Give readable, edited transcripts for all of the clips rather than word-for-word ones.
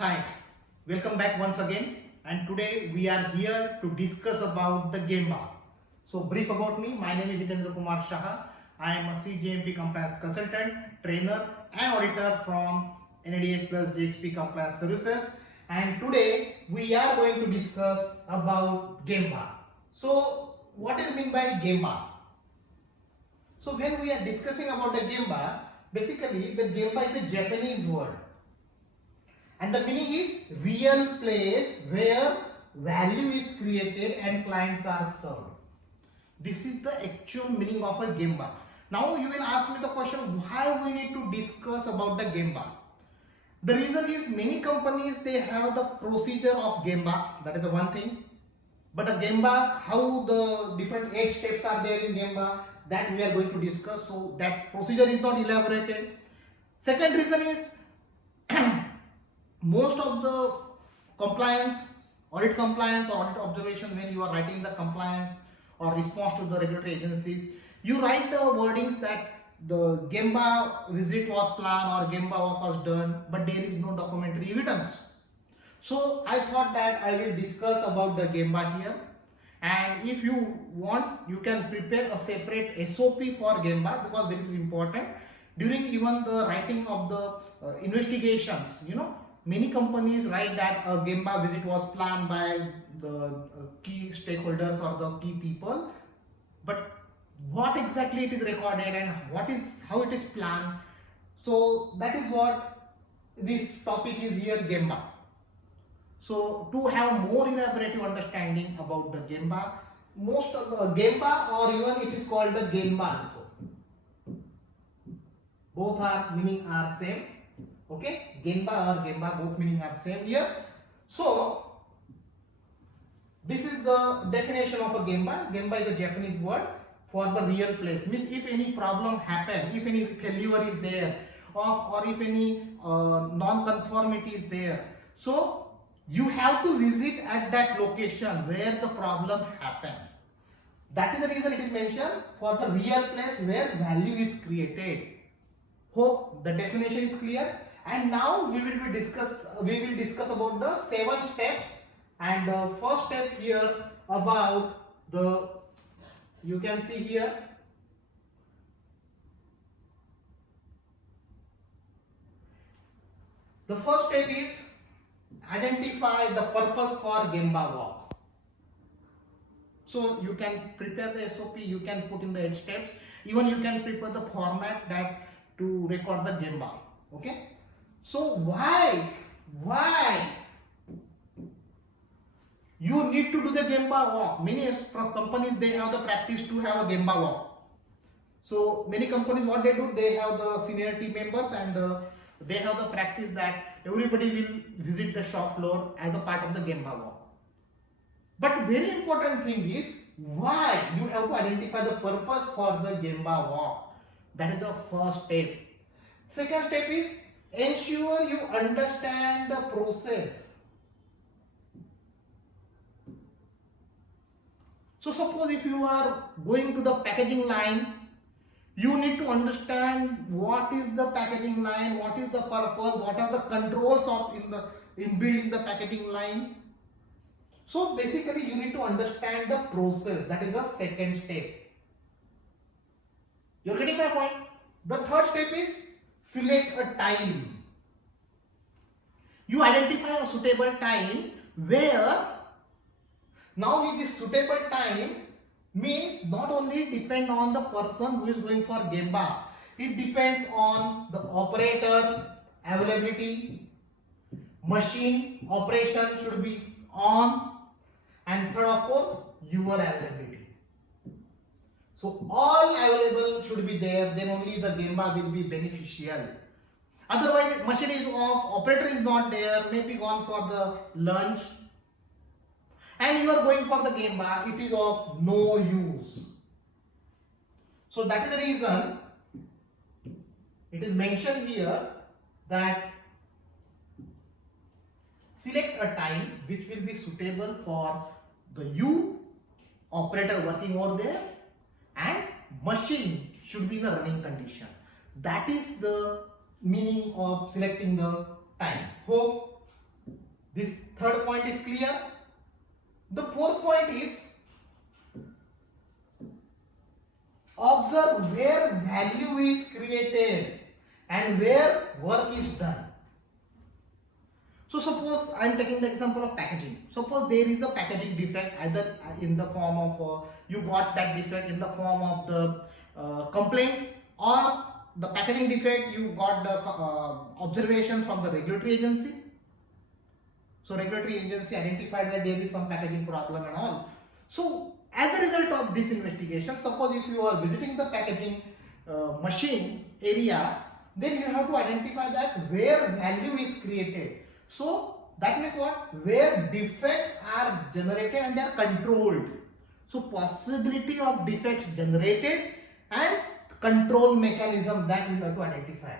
Hi, welcome back once again, and today we are here to discuss about the Gemba. So brief about me, my name is Jitendra Kumar Shah. I am a CGMP compliance consultant, trainer and auditor from NADH plus GXP compliance services, and today we are going to discuss about Gemba. So what is meant by Gemba? So when we are discussing about the Gemba, basically the Gemba is a Japanese word. And the meaning is real place where value is created and clients are served. This is the actual meaning of a Gemba. Now you will ask me the question, why we need to discuss about the Gemba? The reason is many companies, they have the procedure of Gemba. That is the one thing. But a Gemba, how the different 8 steps are there in Gemba, that we are going to discuss. So that procedure is not elaborated. Second reason is most of the compliance, audit compliance or audit observation, when you are writing the compliance or response to the regulatory agencies, you write the wordings that the Gemba visit was planned or Gemba work was done, but there is no documentary evidence. So I thought that I will discuss about the Gemba here, and if you want, you can prepare a separate SOP for Gemba, because this is important. During even the writing of the investigations, many companies write that a Gemba visit was planned by the key stakeholders or the key people, but what exactly it is recorded and how it is planned. So that is what this topic is here, Gemba. So to have more elaborative understanding about the Gemba, most of the Gemba, or even it is called the Gemba also. Both are meaning are same. Okay, Gemba or Gemba, both meaning are same here. So this is the definition of a Gemba. Gemba is a Japanese word for the real place. Means if any problem happen, if any failure is there, or if any non-conformity is there, so you have to visit at that location where the problem happened. That is the reason it is mentioned for the real place where value is created. Hope the definition is clear. And now we will discuss about the 7 steps, and the first step here about the, you can see here, the first step is identify the purpose for Gemba walk. So you can prepare the SOP, you can put in the 8 steps, even you can prepare the format that to record the Gemba. Okay. So why you need to do the Gemba walk? Many companies, they have the practice to have a Gemba walk. So many companies, what they do, they have the senior team members, and they have the practice that everybody will visit the shop floor as a part of the Gemba walk. But very important thing is, why you have to identify the purpose for the Gemba walk. That is the first step. Second step is ensure you understand the process. So suppose if you are going to the packaging line, you need to understand what is the packaging line, what is the purpose, what are the controls of in building the packaging line. So basically you need to understand the process. That is the second step. You're getting my point? The third step is select a time. You identify a suitable time where, now this suitable time means not only depend on the person who is going for Gemba, it depends on the operator availability, machine operation should be on, and third of course your availability. So all available should be there, then only the Gemba will be beneficial. Otherwise machine is off, operator is not there, maybe gone for the lunch, and you are going for the Gemba, it is of no use. So that is the reason it is mentioned here that select a time which will be suitable for the operator working over there, and machine should be in the running condition. That is the meaning of selecting the time. Hope This third point is clear. The fourth point is observe where value is created and where work is done. So suppose I am taking the example of packaging. Suppose there is a packaging defect either in the form of you got that defect in the form of the complaint, or the packaging defect you got the observation from the regulatory agency. So regulatory agency identified that there is some packaging problem and all. So as a result of this investigation, suppose if you are visiting the packaging machine area, then you have to identify that where value is created. So that means what? Where defects are generated and they are controlled. So possibility of defects generated and control mechanism that you have to identify.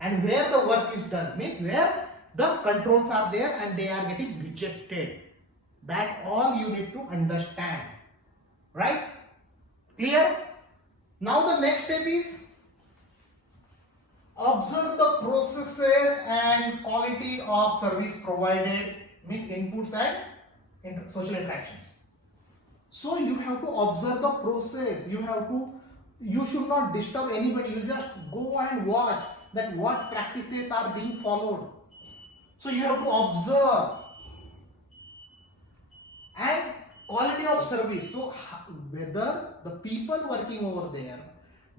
And where the work is done means where the controls are there and they are getting rejected. That all you need to understand. Right? Clear? Now the next step is observe the processes and quality of service provided, means inputs and social interactions. So you have to observe the process. You should not disturb anybody. You just go and watch that what practices are being followed. So you have to observe. And quality of service. So whether the people working over there,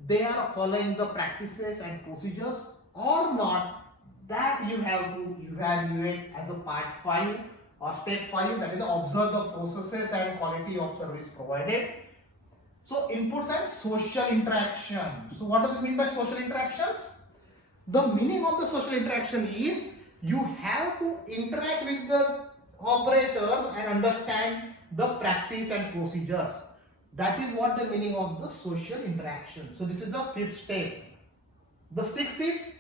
they are following the practices and procedures or not, that you have to evaluate as a part 5 or step 5, that is observe the processes and quality of service provided. So inputs and social interaction. So what does it mean by social interactions? The meaning of the social interaction is you have to interact with the operators and understand the practice and procedures. That is what the meaning of the social interaction. So this is the 5th step. The 6th is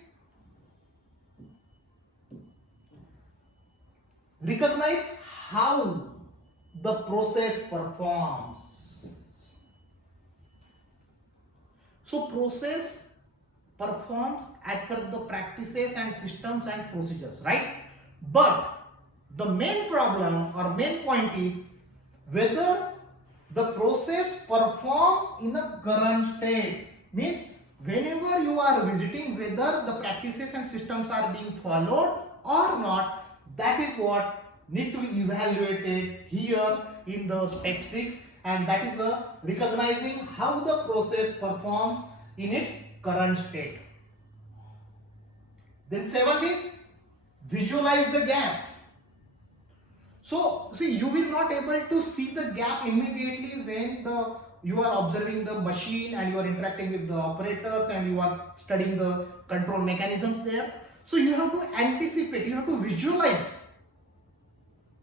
recognize how the process performs. So process performs as per the practices and systems and procedures, right? But the main problem or main point is whether the process perform in a current state. Means whenever you are visiting, whether the practices and systems are being followed or not, that is what need to be evaluated here in the step 6, and that is recognizing how the process performs in its current state. Then 7th is visualize the gap. So see, you will not able to see the gap immediately when you are observing the machine and you are interacting with the operators and you are studying the control mechanisms there. So you have to anticipate, you have to visualize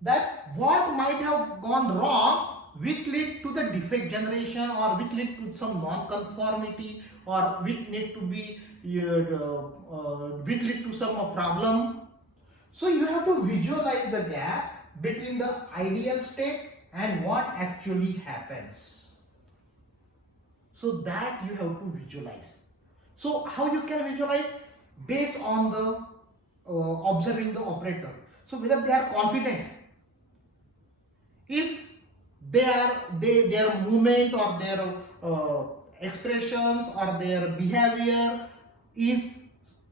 that what might have gone wrong, which lead to the defect generation or which lead to some non-conformity or which need to be which lead to some problem. So you have to visualize the gap between the ideal state and what actually happens. So that you have to visualize. So how you can visualize? Based on the observing the operator. So whether they are confident, if their movement or their expressions or their behavior is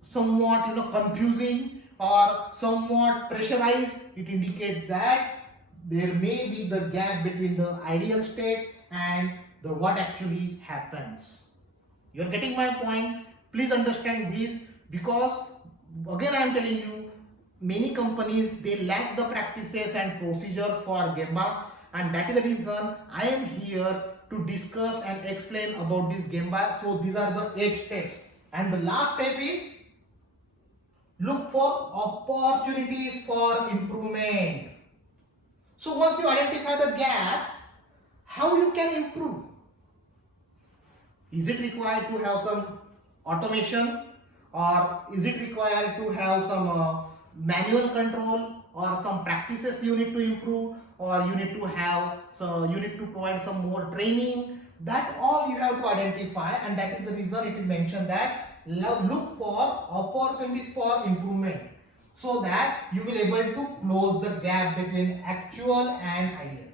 somewhat confusing or somewhat pressurized, it indicates that there may be the gap between the ideal state and the what actually happens. You are getting my point? Please understand this, because again I am telling you, many companies, they lack the practices and procedures for Gemba, and that is the reason I am here to discuss and explain about this Gemba. So these are the 8 steps, and the last step is look for opportunities for improvement. So once you identify the gap, how you can improve? Is it required to have some automation, or is it required to have some manual control, or some practices you need to improve, or you need to provide some more training? That all you have to identify, and that is the reason it is mentioned that look for opportunities for improvement. so that you will able to close the gap between actual and ideal.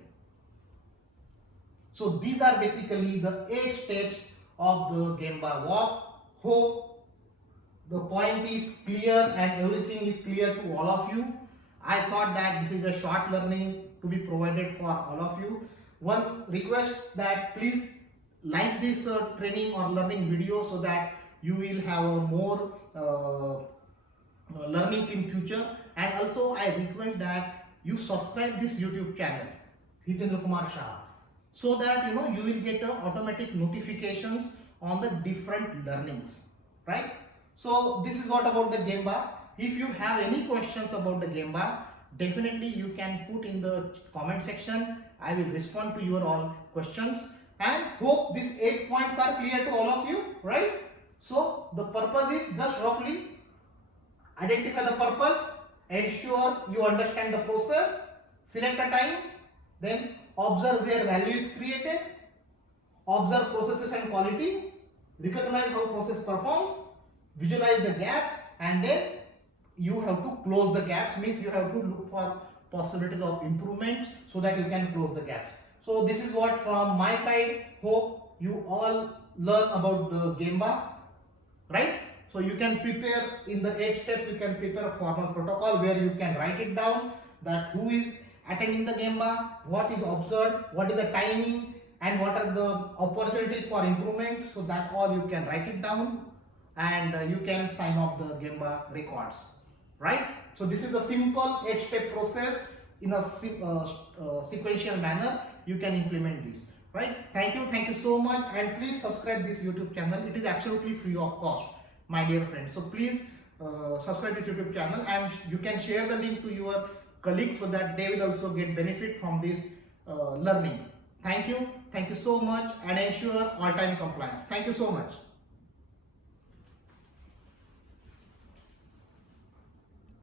So these are basically the 8 steps of the Gemba walk. Hope the point is clear and everything is clear to all of you. I thought that this is a short learning to be provided for all of you. One request that please like this training or learning video so that you will have more learnings in future. And also I request that you subscribe this YouTube channel, Hitendra Kumar Shah, so that you will get automatic notifications on the different learnings, right? So this is what about the Gemba. If you have any questions about the Gemba, definitely you can put in the comment section. I will respond to your all questions, and hope these 8 points are clear to all of you, right? So the purpose is just roughly identify the purpose, ensure you understand the process, select a time, then observe where value is created, observe processes and quality, recognize how process performs, visualize the gap, and then you have to close the gaps. Means you have to look for possibilities of improvements so that you can close the gaps. So this is what from my side. Hope you all learn about the Gemba, right? So you can prepare in the 8 steps, you can prepare a formal protocol where you can write it down that who is attending the Gemba, what is observed, what is the timing, and what are the opportunities for improvement. So that all you can write it down, and you can sign off the Gemba records, right? So this is a simple 8-step process in a sequential manner. You can implement this, right? Thank you so much, and please subscribe this YouTube channel. It is absolutely free of cost, my dear friends. So please subscribe this YouTube channel, and you can share the link to your colleagues so that they will also get benefit from this learning. Thank you so much, and ensure all-time compliance. Thank you so much.